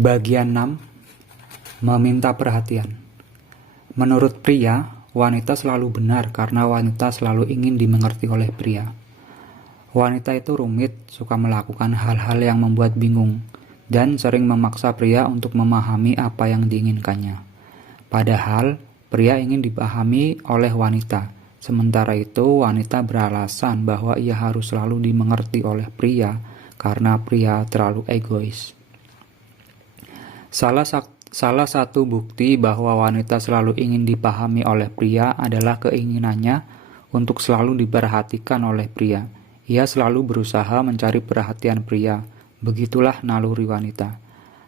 Bagian 6. Meminta perhatian. Menurut pria, wanita selalu benar karena wanita selalu ingin dimengerti oleh pria. Wanita itu rumit, suka melakukan hal-hal yang membuat bingung, dan sering memaksa pria untuk memahami apa yang diinginkannya. Padahal, pria ingin dipahami oleh wanita. Sementara itu, wanita beralasan bahwa ia harus selalu dimengerti oleh pria karena pria terlalu egois. Salah satu bukti bahwa wanita selalu ingin dipahami oleh pria adalah keinginannya untuk selalu diperhatikan oleh pria. Ia selalu berusaha mencari perhatian pria. Begitulah naluri wanita.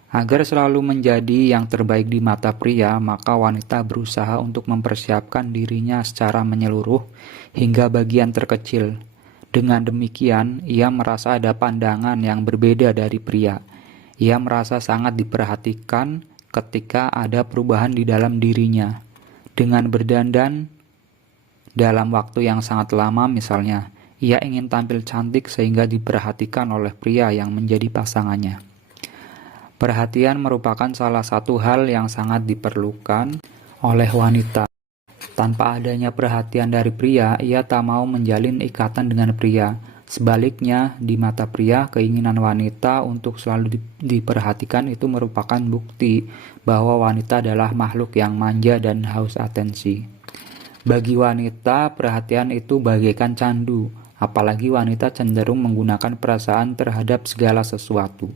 Agar selalu menjadi yang terbaik di mata pria, maka wanita berusaha untuk mempersiapkan dirinya secara menyeluruh hingga bagian terkecil. Dengan demikian, ia merasa ada pandangan yang berbeda dari pria. Ia merasa sangat diperhatikan ketika ada perubahan di dalam dirinya. Dengan berdandan dalam waktu yang sangat lama misalnya, ia ingin tampil cantik sehingga diperhatikan oleh pria yang menjadi pasangannya. Perhatian merupakan salah satu hal yang sangat diperlukan oleh wanita. Tanpa adanya perhatian dari pria, ia tak mau menjalin ikatan dengan pria. Sebaliknya, di mata pria, keinginan wanita untuk selalu diperhatikan itu merupakan bukti bahwa wanita adalah makhluk yang manja dan haus atensi. Bagi wanita, perhatian itu bagaikan candu, apalagi wanita cenderung menggunakan perasaan terhadap segala sesuatu.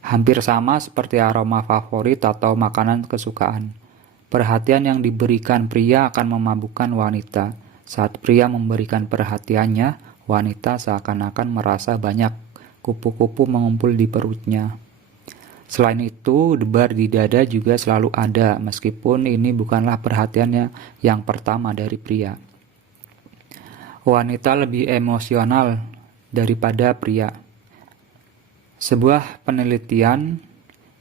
Hampir sama seperti aroma favorit atau makanan kesukaan. Perhatian yang diberikan pria akan memabukkan wanita. Saat pria memberikan perhatiannya, wanita seakan-akan merasa banyak kupu-kupu mengumpul di perutnya. Selain itu, debar di dada juga selalu ada, meskipun ini bukanlah perhatiannya yang pertama dari pria. Wanita lebih emosional daripada pria. Sebuah penelitian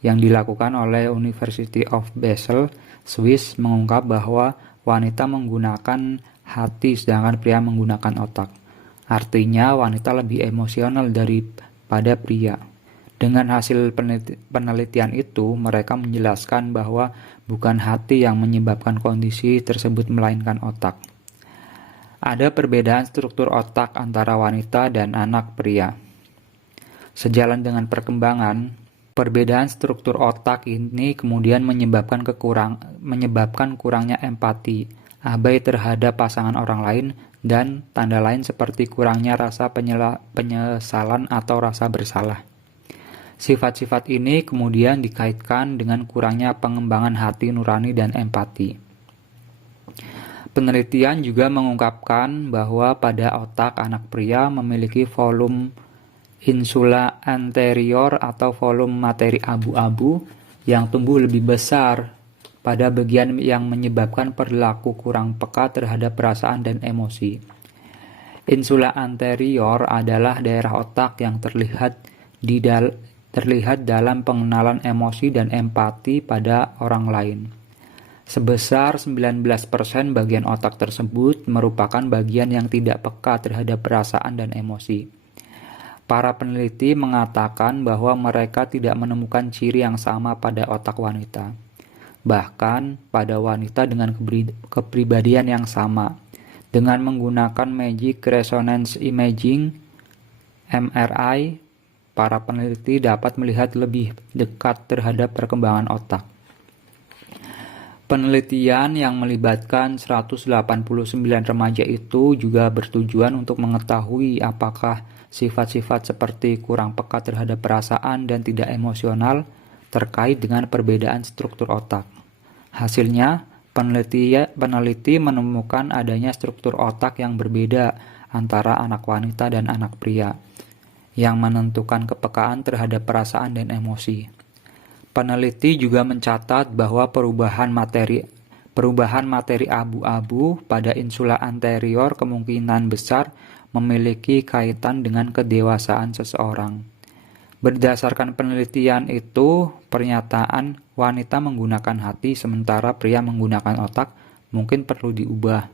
yang dilakukan oleh University of Basel, Swiss mengungkap bahwa wanita menggunakan hati sedangkan pria menggunakan otak. Artinya wanita lebih emosional daripada pria. Dengan hasil penelitian itu, mereka menjelaskan bahwa bukan hati yang menyebabkan kondisi tersebut melainkan otak. Ada perbedaan struktur otak antara wanita dan anak pria. Sejalan dengan perkembangan, perbedaan struktur otak ini kemudian menyebabkan kurangnya empati, abai terhadap pasangan orang lain, dan tanda lain seperti kurangnya rasa penyesalan atau rasa bersalah. Sifat-sifat ini kemudian dikaitkan dengan kurangnya pengembangan hati nurani dan empati. Penelitian juga mengungkapkan bahwa pada otak anak pria memiliki volume insula anterior atau volume materi abu-abu yang tumbuh lebih besar pada bagian yang menyebabkan perilaku kurang peka terhadap perasaan dan emosi. Insula anterior adalah daerah otak yang terlihat dalam pengenalan emosi dan empati pada orang lain. Sebesar 19% bagian otak tersebut merupakan bagian yang tidak peka terhadap perasaan dan emosi. Para peneliti mengatakan bahwa mereka tidak menemukan ciri yang sama pada otak wanita. Bahkan pada wanita dengan kepribadian yang sama. Dengan menggunakan Magic Resonance Imaging (MRI), para peneliti dapat melihat lebih dekat terhadap perkembangan otak. Penelitian yang melibatkan 189 remaja itu juga bertujuan untuk mengetahui apakah sifat-sifat seperti kurang peka terhadap perasaan dan tidak emosional terkait dengan perbedaan struktur otak. Hasilnya, peneliti menemukan adanya struktur otak yang berbeda antara anak wanita dan anak pria, yang menentukan kepekaan terhadap perasaan dan emosi. Peneliti juga mencatat bahwa perubahan materi abu-abu pada insula anterior kemungkinan besar memiliki kaitan dengan kedewasaan seseorang. Berdasarkan penelitian itu, pernyataan wanita menggunakan hati sementara pria menggunakan otak mungkin perlu diubah.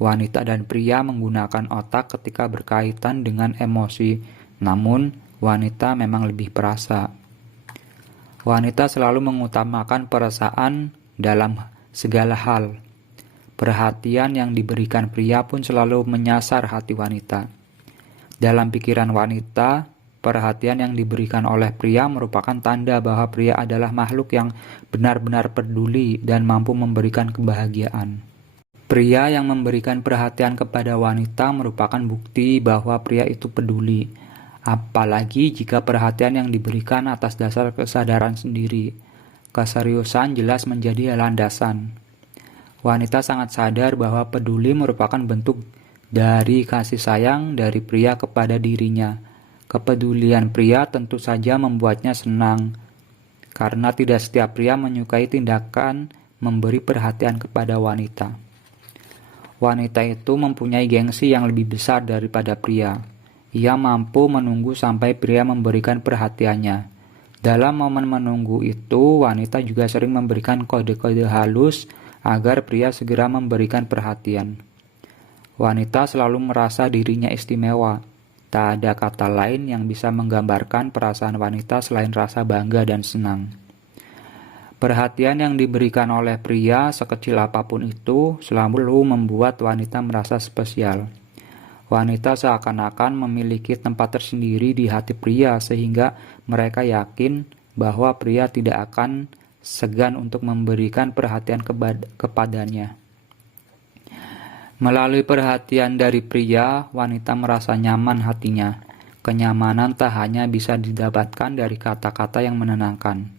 Wanita dan pria menggunakan otak ketika berkaitan dengan emosi, namun wanita memang lebih perasa. Wanita selalu mengutamakan perasaan dalam segala hal. Perhatian yang diberikan pria pun selalu menyasar hati wanita. Dalam pikiran wanita, perhatian yang diberikan oleh pria merupakan tanda bahwa pria adalah makhluk yang benar-benar peduli dan mampu memberikan kebahagiaan. Pria yang memberikan perhatian kepada wanita merupakan bukti bahwa pria itu peduli, apalagi jika perhatian yang diberikan atas dasar kesadaran sendiri. Keseriusan jelas menjadi landasan. Wanita sangat sadar bahwa peduli merupakan bentuk dari kasih sayang dari pria kepada dirinya. Kepedulian pria tentu saja membuatnya senang, karena tidak setiap pria menyukai tindakan memberi perhatian kepada wanita. Wanita itu mempunyai gengsi yang lebih besar daripada pria. Ia mampu menunggu sampai pria memberikan perhatiannya. Dalam momen menunggu itu, wanita juga sering memberikan kode-kode halus agar pria segera memberikan perhatian. Wanita selalu merasa dirinya istimewa. Tak ada kata lain yang bisa menggambarkan perasaan wanita selain rasa bangga dan senang. Perhatian yang diberikan oleh pria, sekecil apapun itu, selalu membuat wanita merasa spesial. Wanita seakan-akan memiliki tempat tersendiri di hati pria, sehingga mereka yakin bahwa pria tidak akan segan untuk memberikan perhatian kepadanya. Melalui perhatian dari pria, wanita merasa nyaman hatinya. Kenyamanan tak hanya bisa didapatkan dari kata-kata yang menenangkan.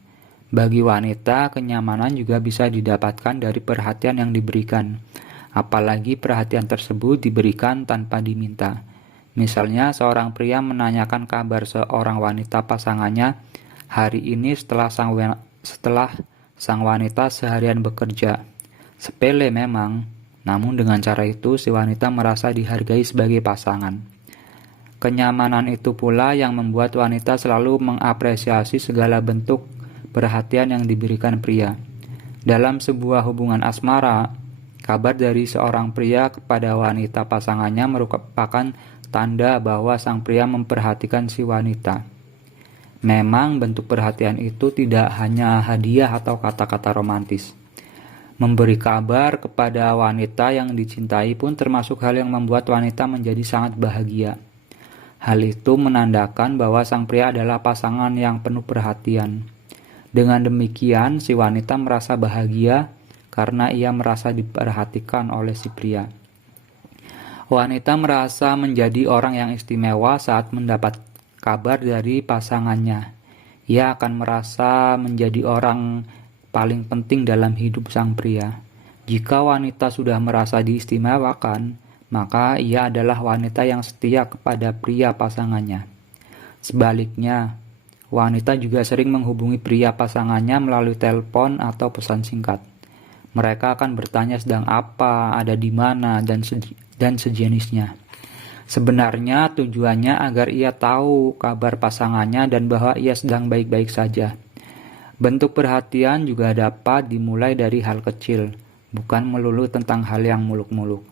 Bagi wanita, kenyamanan juga bisa didapatkan dari perhatian yang diberikan. Apalagi perhatian tersebut diberikan tanpa diminta. Misalnya, seorang pria menanyakan kabar seorang wanita pasangannya hari ini setelah sang wanita seharian bekerja. Sepele memang, namun dengan cara itu si wanita merasa dihargai sebagai pasangan. Kenyamanan itu pula yang membuat wanita selalu mengapresiasi segala bentuk perhatian yang diberikan pria. Dalam sebuah hubungan asmara, kabar dari seorang pria kepada wanita pasangannya merupakan tanda bahwa sang pria memperhatikan si wanita. Memang bentuk perhatian itu tidak hanya hadiah atau kata-kata romantis. Memberi kabar kepada wanita yang dicintai pun termasuk hal yang membuat wanita menjadi sangat bahagia. Hal itu menandakan bahwa sang pria adalah pasangan yang penuh perhatian. Dengan demikian, si wanita merasa bahagia karena ia merasa diperhatikan oleh si pria. Wanita merasa menjadi orang yang istimewa saat mendapat kabar dari pasangannya. Ia akan merasa menjadi orang paling penting dalam hidup sang pria. Jika wanita sudah merasa diistimewakan, maka ia adalah wanita yang setia kepada pria pasangannya. Sebaliknya, wanita juga sering menghubungi pria pasangannya melalui telepon atau pesan singkat. Mereka akan bertanya sedang apa, ada di mana, dan sejenisnya. Sebenarnya tujuannya agar ia tahu kabar pasangannya dan bahwa ia sedang baik-baik saja. Bentuk perhatian juga dapat dimulai dari hal kecil, bukan melulu tentang hal yang muluk-muluk.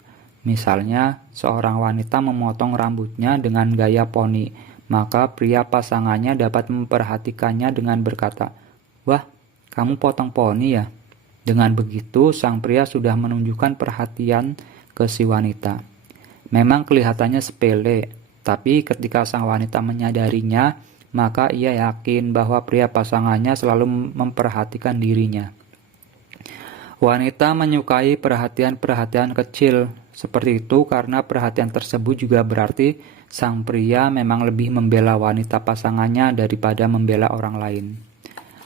Misalnya, seorang wanita memotong rambutnya dengan gaya poni, maka pria pasangannya dapat memperhatikannya dengan berkata, "Wah, kamu potong poni ya?" Dengan begitu, sang pria sudah menunjukkan perhatian ke si wanita. Memang kelihatannya sepele, tapi ketika sang wanita menyadarinya, maka ia yakin bahwa pria pasangannya selalu memperhatikan dirinya. Wanita menyukai perhatian-perhatian kecil seperti itu karena perhatian tersebut juga berarti sang pria memang lebih membela wanita pasangannya daripada membela orang lain.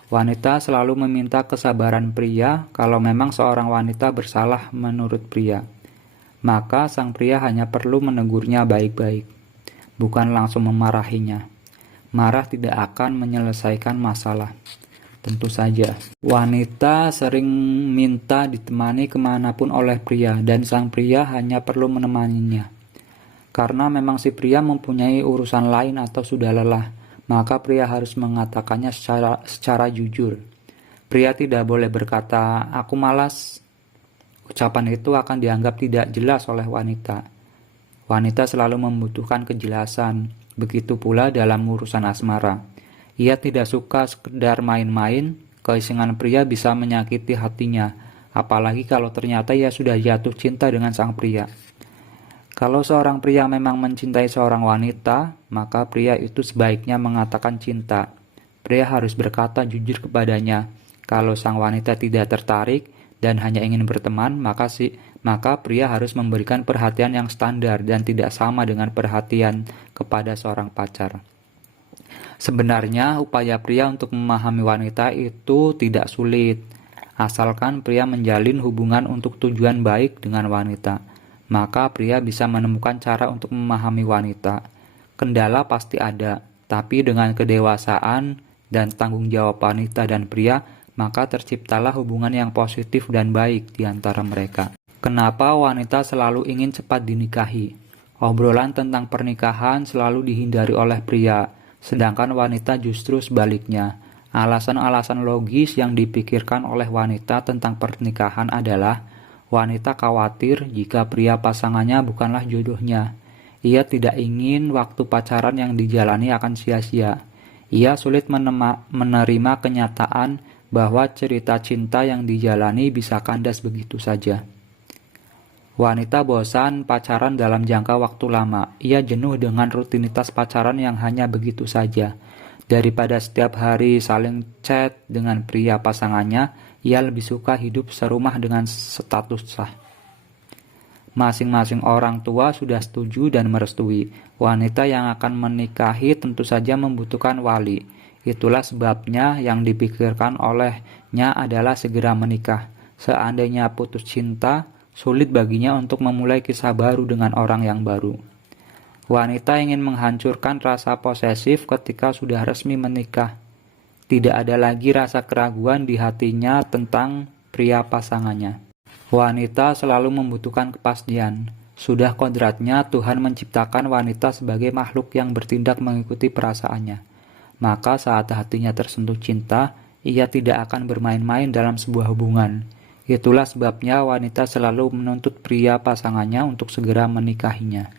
Wanita selalu meminta kesabaran pria kalau memang seorang wanita bersalah menurut pria. Maka sang pria hanya perlu menegurnya baik-baik, bukan langsung memarahinya. Marah tidak akan menyelesaikan masalah. Tentu saja, wanita sering minta ditemani kemanapun oleh pria, dan sang pria hanya perlu menemaninya. Karena memang si pria mempunyai urusan lain atau sudah lelah, maka pria harus mengatakannya secara jujur. Pria tidak boleh berkata, "Aku malas." Ucapan itu akan dianggap tidak jelas oleh wanita. Wanita selalu membutuhkan kejelasan, begitu pula dalam urusan asmara. Ia tidak suka sekedar main-main, keisengan pria bisa menyakiti hatinya, apalagi kalau ternyata ia sudah jatuh cinta dengan sang pria. Kalau seorang pria memang mencintai seorang wanita, maka pria itu sebaiknya mengatakan cinta. Pria harus berkata jujur kepadanya. Kalau sang wanita tidak tertarik dan hanya ingin berteman, maka pria harus memberikan perhatian yang standar dan tidak sama dengan perhatian kepada seorang pacar. Sebenarnya, upaya pria untuk memahami wanita itu tidak sulit, asalkan pria menjalin hubungan untuk tujuan baik dengan wanita. Maka pria bisa menemukan cara untuk memahami wanita. Kendala pasti ada, tapi dengan kedewasaan dan tanggung jawab wanita dan pria, maka terciptalah hubungan yang positif dan baik di antara mereka. Kenapa wanita selalu ingin cepat dinikahi? Obrolan tentang pernikahan selalu dihindari oleh pria, sedangkan wanita justru sebaliknya. Alasan-alasan logis yang dipikirkan oleh wanita tentang pernikahan adalah wanita khawatir jika pria pasangannya bukanlah jodohnya. Ia tidak ingin waktu pacaran yang dijalani akan sia-sia. Ia sulit menerima kenyataan bahwa cerita cinta yang dijalani bisa kandas begitu saja. Wanita bosan pacaran dalam jangka waktu lama. Ia jenuh dengan rutinitas pacaran yang hanya begitu saja. Daripada setiap hari saling chat dengan pria pasangannya, ia lebih suka hidup serumah dengan status sah. Masing-masing orang tua sudah setuju dan merestui. Wanita yang akan menikahi tentu saja membutuhkan wali. Itulah sebabnya yang dipikirkan olehnya adalah segera menikah. Seandainya putus cinta, sulit baginya untuk memulai kisah baru dengan orang yang baru. Wanita ingin menghancurkan rasa posesif ketika sudah resmi menikah. Tidak ada lagi rasa keraguan di hatinya tentang pria pasangannya. Wanita selalu membutuhkan kepastian. Sudah kodratnya Tuhan menciptakan wanita sebagai makhluk yang bertindak mengikuti perasaannya. Maka saat hatinya tersentuh cinta, ia tidak akan bermain-main dalam sebuah hubungan. Itulah sebabnya wanita selalu menuntut pria pasangannya untuk segera menikahinya.